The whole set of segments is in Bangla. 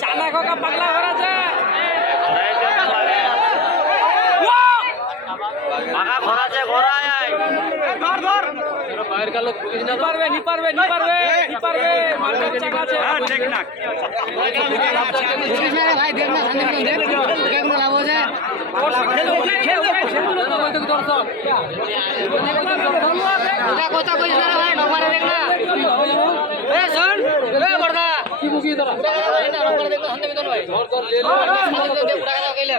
চানা খোকা পাগলা করেছে পাকা ঘোরাছে ঘোরায় বাইরের কালো নি পারবে মার্কেট চাকা আছে ঠিক না ভাই দেখ না সামনে দেখ কেমন লাভ হচ্ছে ওটা কথা কইছ না ভাই নম্বরে দেখ না এ শুন এ বড়দা কি বুঝি তোরা নম্বরে দেখ সামনে বিতন ভাই দেখ পুরা কথা কইলে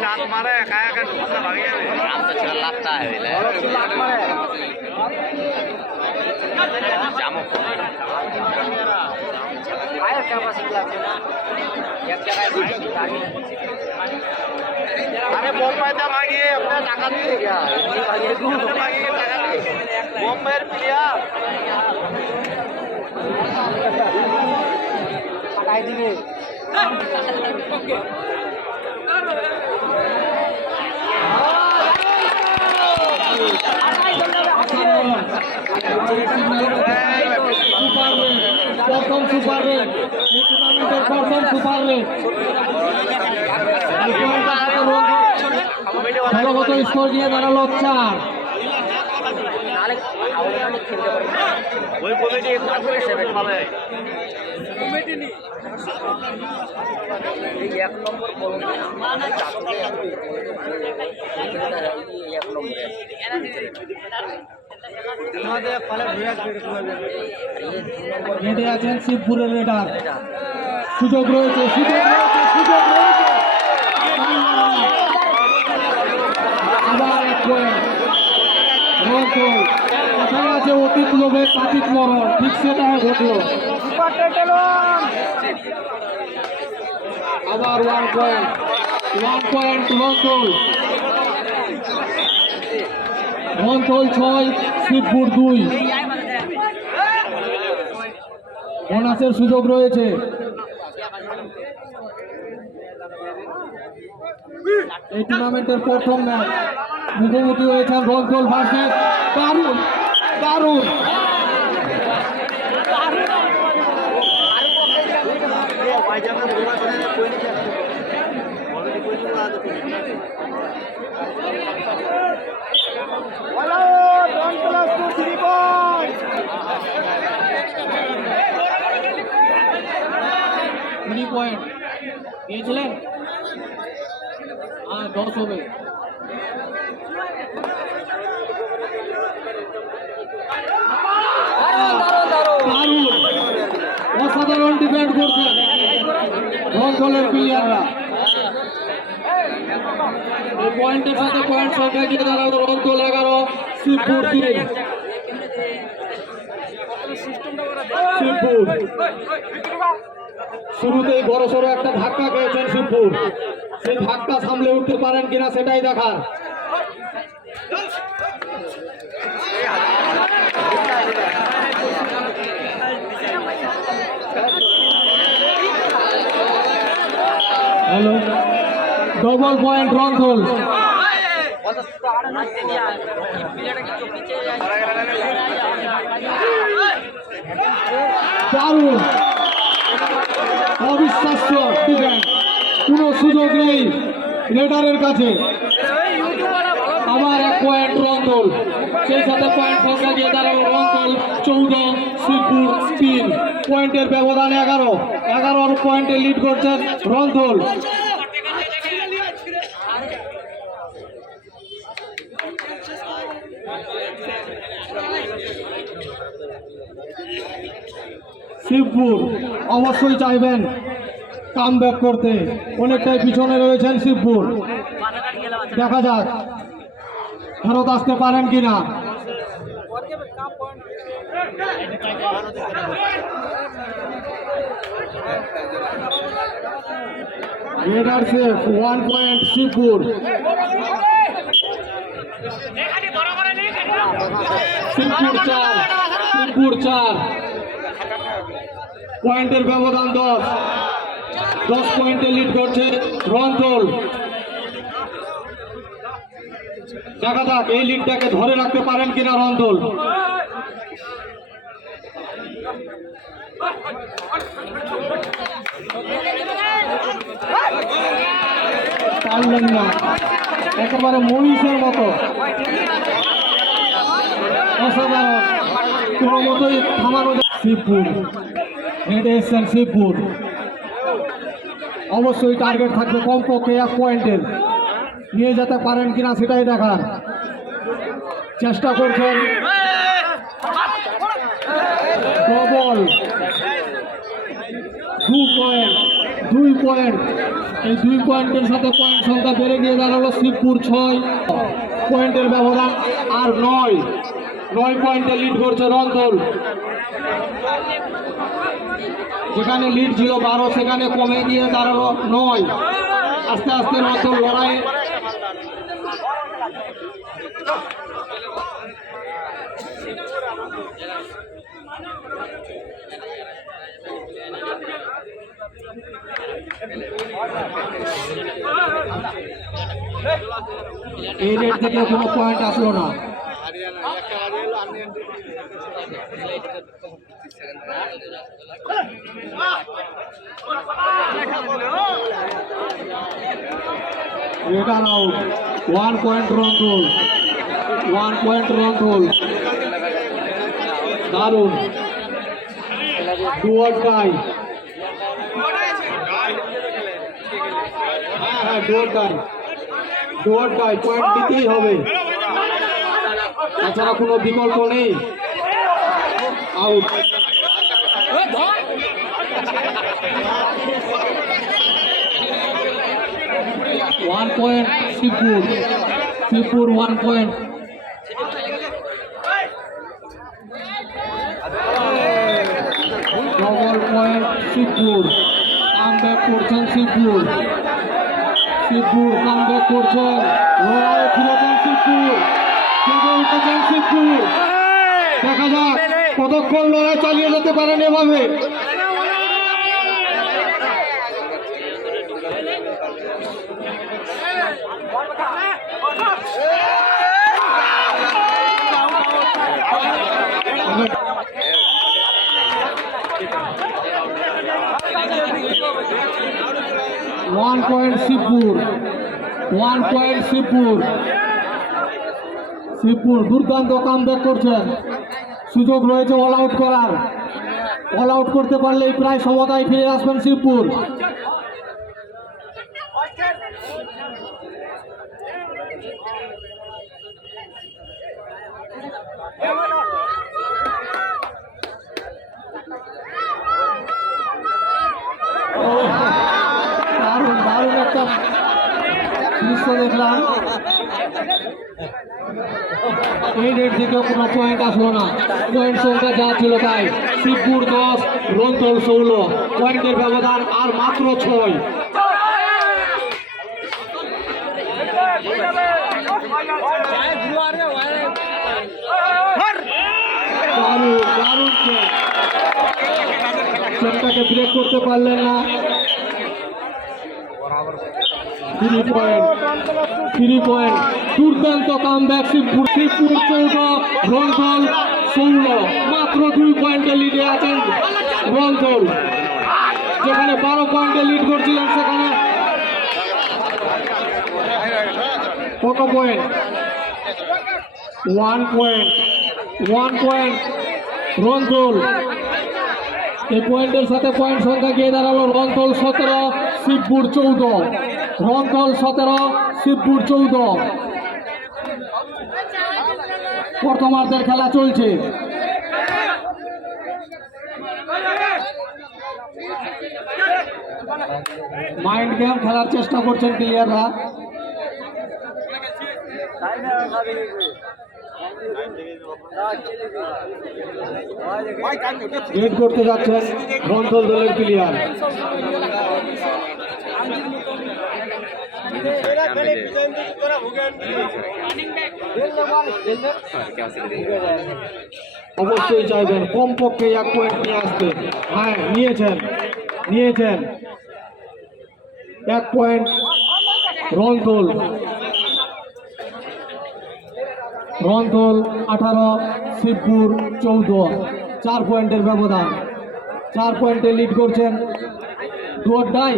लात मारे काय का नुकसान भागी आम तो चल लगता है लात मारे जामो आया क्या पास लागते ना एक जगह अरे मुंबई दा मागे अपना ताकत दे क्या मागे ताकत मुंबई प्लेयर पकाई दिए প্রথম সুপার রেড এই টুর্নামেন্টের প্রথম সুপার রেড খেলাগত স্কোর দিয়ে দাঁড়ালো 4 ওই কমিটি একবার করে 7 পাবে কমিটি নি এই এক নম্বর বলুন মানে চাকরি এক নম্বরে রেডে আছেন শিবপুরের রেডার সুযোগ রয়েছে আবার এক পয়েন্ট কথায় আছে অতীত লোভে পাতিত মরণ ঠিক সেটা ঘটল আবার 1 পয়েন্ট রংপুর 6 শিবপুর 2 বোনাসের সুযোগ রয়েছে এই টুর্নামেন্টের প্রথম ম্যাচ মুখোমুখি হয়েছেন রংপুর ভার্সেস দারুণ পয়েন্ট পেয়েছিলেন 10 হবে অসাধারণ ডিফেন্ড করছেন রংপুরের প্লেয়াররা এই পয়েন্টের সাথে পয়েন্ট সংখ্যা দিয়ে দাঁড়ালো রংপুর 11 শিবপুর 3 শিবপুর শুরুতেই বড়সড় একটা ধাক্কা খেয়েছেন শিবপুর সেই ধাক্কা সামলে উঠতে পারেন কিনা সেটাই দেখার হ্যালো ডবল পয়েন্ট রংপুর দারুণ অবিশ্বাস্য ডিফেন্স, কোনো সুযোগ নেই রেডারের কাছে। আবার 1 পয়েন্ট রংদল, সেই সাথে পয়েন্ট সংখ্যা দিয়ে দাঁড়ালো রংদল 14, শিবপুর 3। পয়েন্টের ব্যবধান 11 পয়েন্টে লিড করছেন রংদল। শিবপুর অবশ্যই চাইবেন কামব্যাক করতে, অনেকটাই পিছনে রয়েছেন শিবপুর। দেখা যাক ফেরত আসতে পারেন কিনা। Raider safe 1 point Shibpur. Shibpur 4 পয়েন্টের ব্যবধান 10 পয়েন্টে লিড করছে রংদল। দেখা যাক এই লিডটাকে ধরে রাখতে পারেন কিনা রংদল। পারলেন না, একেবারে মহিষের মতো অসাধারণ, কোনো মতোই থামানো যায়। শিবপুর হেঁটে এসছেন শিবপুর, অবশ্যই টার্গেট থাকবে কমপক্ষে 1 পয়েন্টের, নিয়ে যেতে পারেন কিনা সেটাই দেখার চেষ্টা করছেন। ডবল 2 পয়েন্ট, এই 2 পয়েন্টের সাথে পয়েন্ট সংখ্যা বেড়ে গিয়ে দাঁড়ালো শিবপুর 6 পয়েন্টের ব্যবধান আর 9 পয়েন্টে লিড করছে রংদল। যেখানে লিড ছিল 12 সেখানে কমে গিয়ে দাঁড়ালো 9। আস্তে আস্তে রংদল লড়াই এই রেট থেকে কোনো পয়েন্ট আসলো না। রেডার আউট, 1 পয়েন্ট রংদল, 1 পয়েন্ট রংদল। দারুণ, ডু অর ডাই। হ্যাঁ ডু অর ডাই, পয়েন্ট দিতেই হবে, তাছাড়া কোনো বিকল্প নেই। Out. One point Shibpur 1 point. Double point Shibpur, comeback করছেন শিবপুর কামব্যাক করছেন, লড়াইয়ে ফিরেছেন শিবপুর, জেগে উঠেছেন শিবপুর। দেখা যাক কতক্ষণ লড়াই চালিয়ে যেতে পারেন এভাবে। ওয়ান পয়েন্ট শিবপুর দুর্দান্ত কামব্যাক করছেন, সুযোগ রয়েছে অল আউট করার, অল আউট করতে পারলেই প্রায় সমতায় ফিরে আসবেন শিবপুর। দারুণ একটা দৃশ্য দেখলাম, এই রেট থেকেও কোনো পয়েন্ট আসলো না, পয়েন্ট সংখ্যা যা ছিল তাই। শিবপুর 10, রংদল 16, পয়েন্টের ব্যবধান আর মাত্র 6। দারুণ চেকটাকে ব্রেক করতে পারলেন না, 3 পয়েন্ট দুর্দান্ত কামব্যাক শিবপুর 14 রংথল 16 মাত্র 2 পয়েন্টে লিডে আছেন রংথল যেখানে 12 পয়েন্টে লিড করছিলেন সেখানে কত পয়েন্ট 1 পয়েন্ট রংথল এই পয়েন্টের সাথে পয়েন্ট সংখ্যা গিয়ে দাঁড়ালো রংথল 17 শিবপুর 14 রংথল 17 শিবপুর 14 প্রথমার্ধের খেলা চলছে মাইন্ড গেম খেলার চেষ্টা করছেন প্লেয়াররা রেড করতে যাচ্ছেন রংথল দলের প্লেয়ার অবশ্যই চাইবেন কমপক্ষে 1 পয়েন্ট নিয়ে আসতে হ্যাঁ নিয়েছেন 1 পয়েন্ট রংথল 18 শিবপুর 14 4 পয়েন্টের ব্যবধান 4 পয়েন্টে লিড করছেন do or die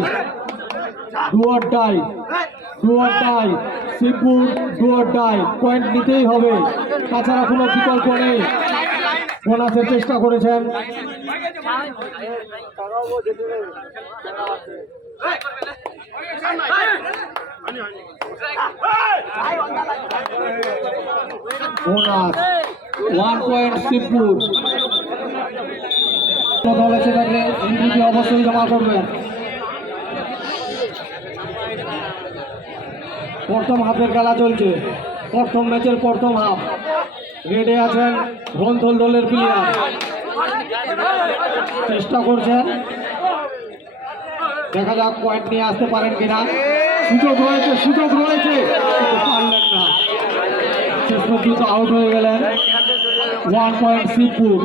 Shibpur do or die point নিতেই হবে তাছাড়া কোনো বিকল্প নেই বোনাসের চেষ্টা করেছেন বোনাস 1 পয়েন্ট শিবপুর দল এসে থাকলে এন্ট্রি অবশ্যই জমা করবেন প্রথম হাফের খেলা চলছে প্রথম ম্যাচের প্রথম হাফ রেডে আছেন রংথল দলের প্লেয়ার চেষ্টা করছেন দেখা যাক পয়েন্ট নিয়ে আসতে পারেন কিনা সুযোগ রয়েছে কিন্তু পারলেন না শেষ পর্যন্ত আউট হয়ে গেলেন 1 পয়েন্ট শিবপুর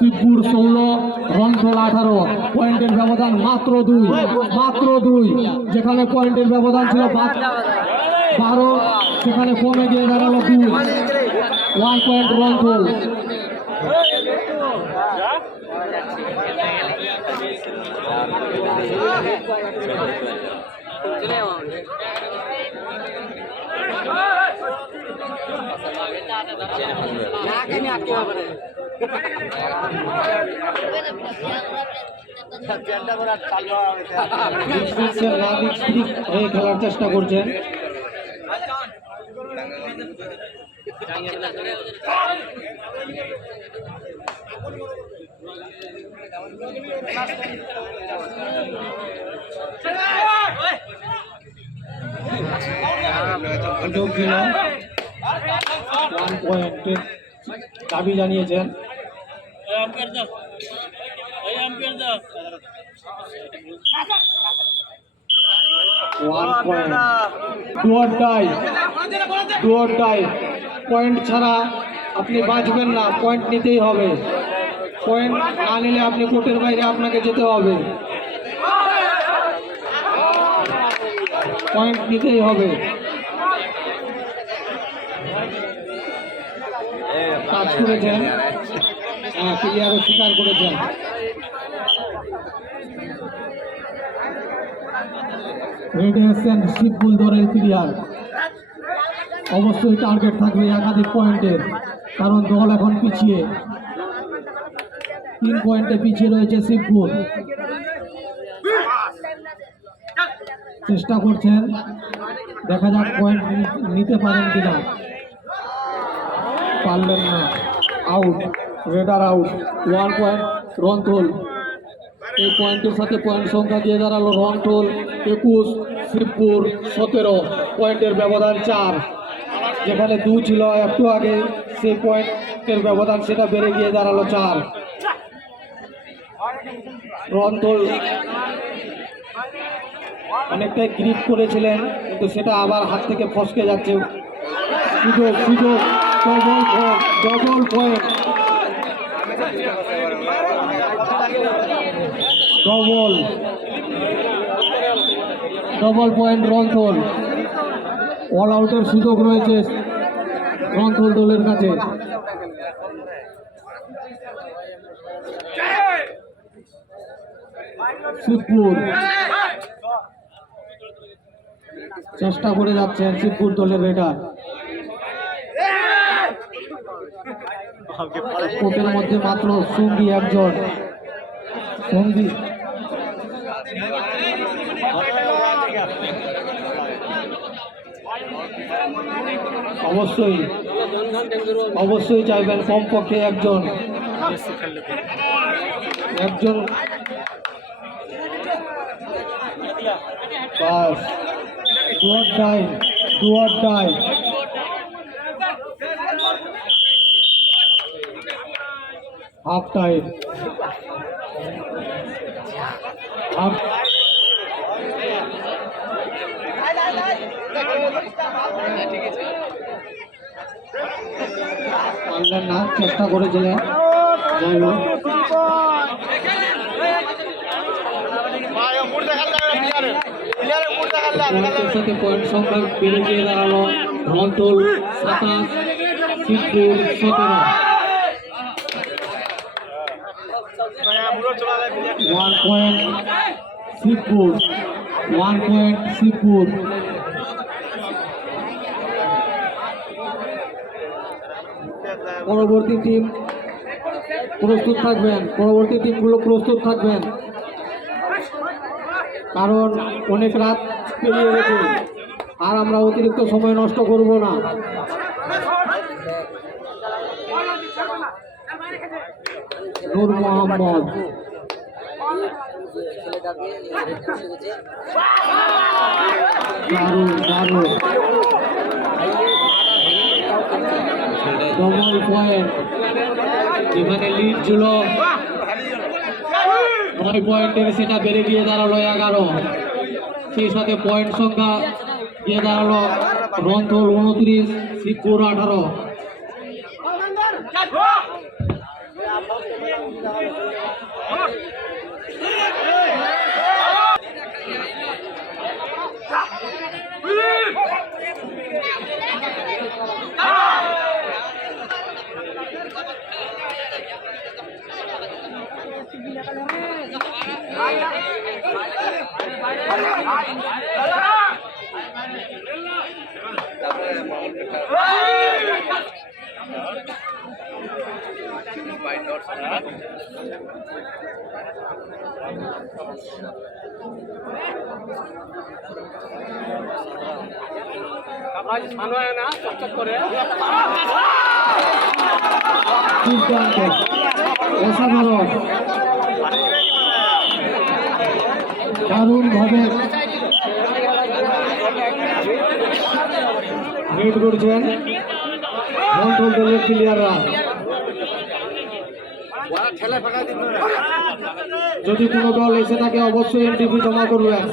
16 রংথল 18 পয়েন্টের ব্যবধান মাত্র 2 যেখানে পয়েন্টের ব্যবধান ছিল 12 সেখানে কমে গিয়ে দাঁড়ালো 2 1 পয়েন্ট রংথল খেলার চেষ্টা করছেন দাবি জানিয়েছেন পয়েন্ট ছাড়া আপনি বাঁচবেন না পয়েন্ট নিতেই হবে পয়েন্ট না নিলে আপনি কোর্টের বাইরে আপনাকে যেতে হবে পয়েন্ট নিতেই হবে কাজ করেছেন প্লেয়ারও স্বীকার করেছেন রেডি এসছেন শিবপুর দলের প্লেয়ার অবশ্যই টার্গেট থাকবে একাধিক পয়েন্টের কারণ দল এখন পিছিয়ে 3 পয়েন্টে পিছিয়ে রয়েছে শিবপুর চেষ্টা করছেন দেখা যাক পয়েন্ট নিতে পারেন কিনা পারলেন না আউট রেডার আউট 1 পয়েন্ট রংথল এই পয়েন্টের সাথে পয়েন্ট সংখ্যা দিয়ে দাঁড়ালো রংথল 21 শিবপুর 17 পয়েন্টের ব্যবধান 4 যেখানে 2 ছিল একটু আগে সেই পয়েন্টের ব্যবধান সেটা বেড়ে গিয়ে দাঁড়ালো 4 রংথল অনেকটাই গ্রিপ করেছিলেন কিন্তু সেটা আবার হাত থেকে ফসকে যাচ্ছে সুযোগ double point double double point রন্থল। অল আউটের সুযোগ রয়েছে রন্থল দলের কাছে। শিবপুর চেষ্টা করে যাচ্ছেন শিবপুর দলের রেডার। কোর্টের মধ্যে মাত্র সঙ্গী একজন। সঙ্গী অবশ্যই অবশ্যই চাইবেন কমপক্ষে একজন বাস ডুয়ার ডাই হাফ টাইম পারলেন না, চেষ্টা করেছিলেন। যাই হোক পয়েন্টের সাথে পয়েন্ট সংখ্যা বেড়ে গিয়ে দাঁড়ালো রন্থল 27, শিবপুর 17। 1 point Shibpur, 1 point Shibpur. পরবর্তী টিম প্রস্তুত থাকবেন, পরবর্তী টিমগুলো প্রস্তুত থাকবেন, কারণ অনেক রাত পেরিয়ে গেছে আর আমরা অতিরিক্ত সময় নষ্ট করব না। নূর মোহাম্মদ দারুণ দারুণ ডবল পয়েন্ট। যেখানে লিড ছিল 9 পয়েন্টের, সেটা বেড়ে গিয়ে দাঁড়ালো 11। সেই সাথে পয়েন্ট সংখ্যা গিয়ে দাঁড়ালো রন্থল 29, শিবপুর 18। অসাধারণ দারুণ ভাবে রেড করছেন রন্থল দলের প্লেয়াররা। যদি কোনো দল এসে থাকে অবশ্যই এনটিপি জমা করবেন।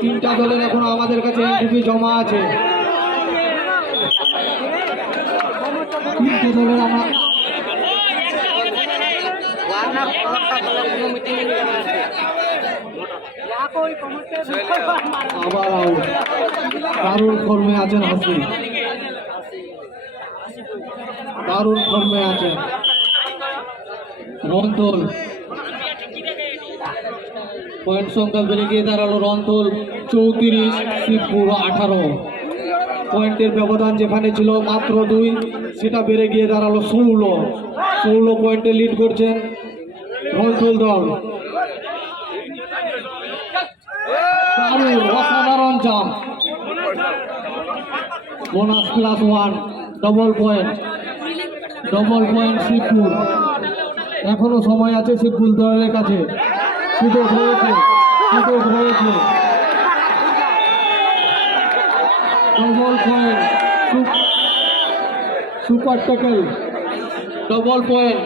3টা দলের এখনো আমাদের কাছে এনটিপি জমা আছে। 3টে দলের আমরা আবার আউট। দারুণ ফর্মে আছেন হাসি, দারুণ ফর্মে আছেন রন্থল। পয়েন্ট সংখ্যা বেড়ে গিয়ে দাঁড়ালো রন্থল 34, শিবপুর 18। পয়েন্টের ব্যবধান যেখানে ছিল মাত্র 2, সেটা বেড়ে গিয়ে দাঁড়ালো 16 পয়েন্টে লিড করছেন রন্থল দল। অসাধারণ jump, bonus +1, double point Shibpur. এখনো সময় আছে শিবপুর দলের কাছে, সুযোগ রয়েছে। Double point, super tackle, double point.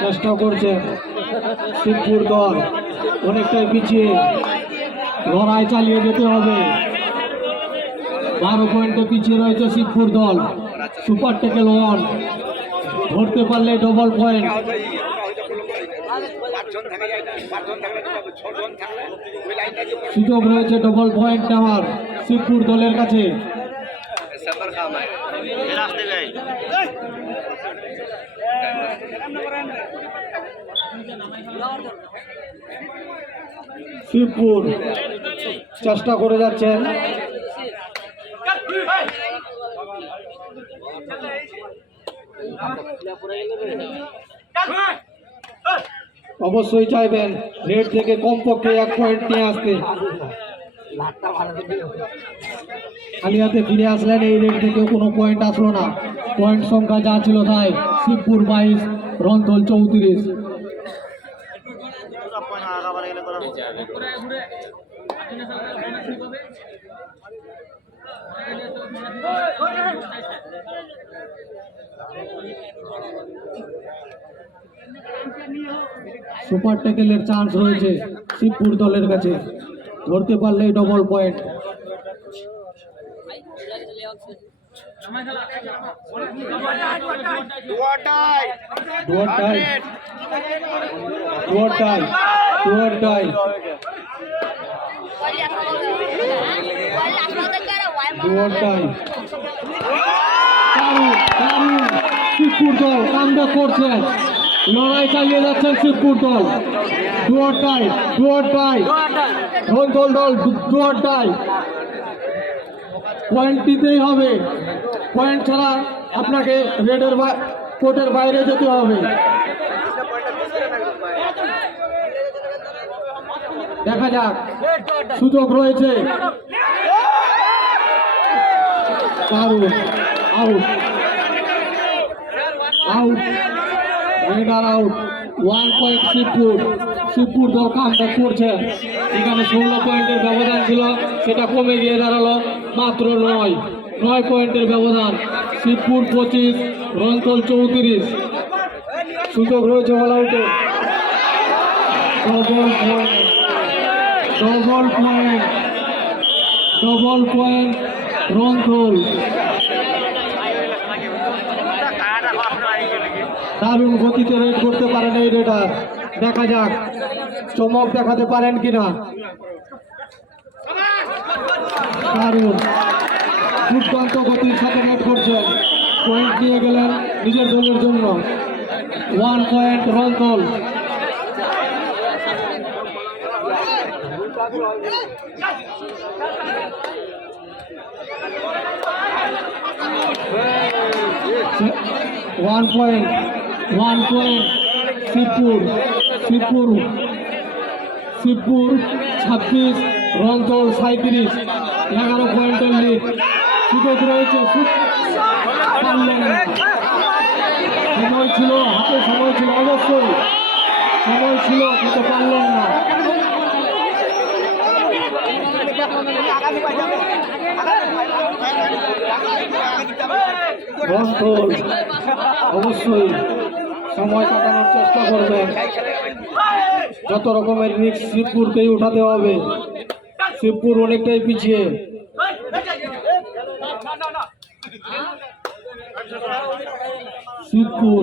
চেষ্টা করছে শিবপুর দল, অনেকটাই পিছিয়ে, লড়াই চালিয়ে যেতে হবে। 12 পয়েন্টে পিছিয়ে রয়েছে শিবপুর দল। সুপার টেকেল 1 ধরতে পারলে ডবল পয়েন্ট। সুযোগ রয়েছে ডবল পয়েন্ট নেওয়ার শিবপুর দলের কাছে। শিবপুর চেষ্টা করে যাচ্ছেন, অবশ্যই চাইবেন রেড থেকে কমপক্ষে 1 পয়েন্ট নিয়ে আসতে। খালি হাতে ফিরে আসলেন, এই রেড থেকে কোনো পয়েন্ট আসলো না। পয়েন্ট সংখ্যা যা ছিল তাই, শিবপুর 22 রন্থল 34। সুপার টেকেলের চান্স রয়েছে শিবপুর দলের কাছে, ধরতে পারলেই ডবল পয়েন্ট। শিবপুর দল কামব্যাক করছে, লড়াই চালিয়ে যাচ্ছেন শিবপুর দল। রন্থল দল পয়েন্ট দিতেই হবে, পয়েন্ট ছাড়া আপনাকে রেডের কোর্টের বাইরে যেতে হবে। দেখা যাক, সুযোগ রয়েছে। Out, raider out. 1 point Shibpur দল কামব্যাক করছে। এখানে 16 পয়েন্টের ব্যবধান ছিল, সেটা কমে গিয়ে দাঁড়ালো মাত্র 9 পয়েন্টের ব্যবধান। শিবপুর 25 রন্থল 34। সুযোগ রয়েছে অল আউটে। ডবল পয়েন্ট রন্থল। দারুণ গতিতে রেড করতে পারেন এই রেডার। দেখা যাক চমক দেখাতে পারেন কিনা। দারুণ দুর্দান্ত গতির সাথে রেড করছেন, পয়েন্ট নিয়ে গেলেন নিজের দলের জন্য। 1 পয়েন্ট রন্থল। ওয়ান পয়েন্ট শিবপুর 26 রন্থল 37। 11 পয়েন্টের লিড। সুযোগ রয়েছে, সময় ছিল হাতে, সময় ছিল, অবশ্যই সময় ছিল, কিন্তু পারলেন না। রন্থল অবশ্যই সময় কাটানোর চেষ্টা করবেন। যত রকমের রিস্ক শিবপুরকেই উঠাতে হবে। শিবপুর অনেকটাই পিছিয়ে। শিবপুর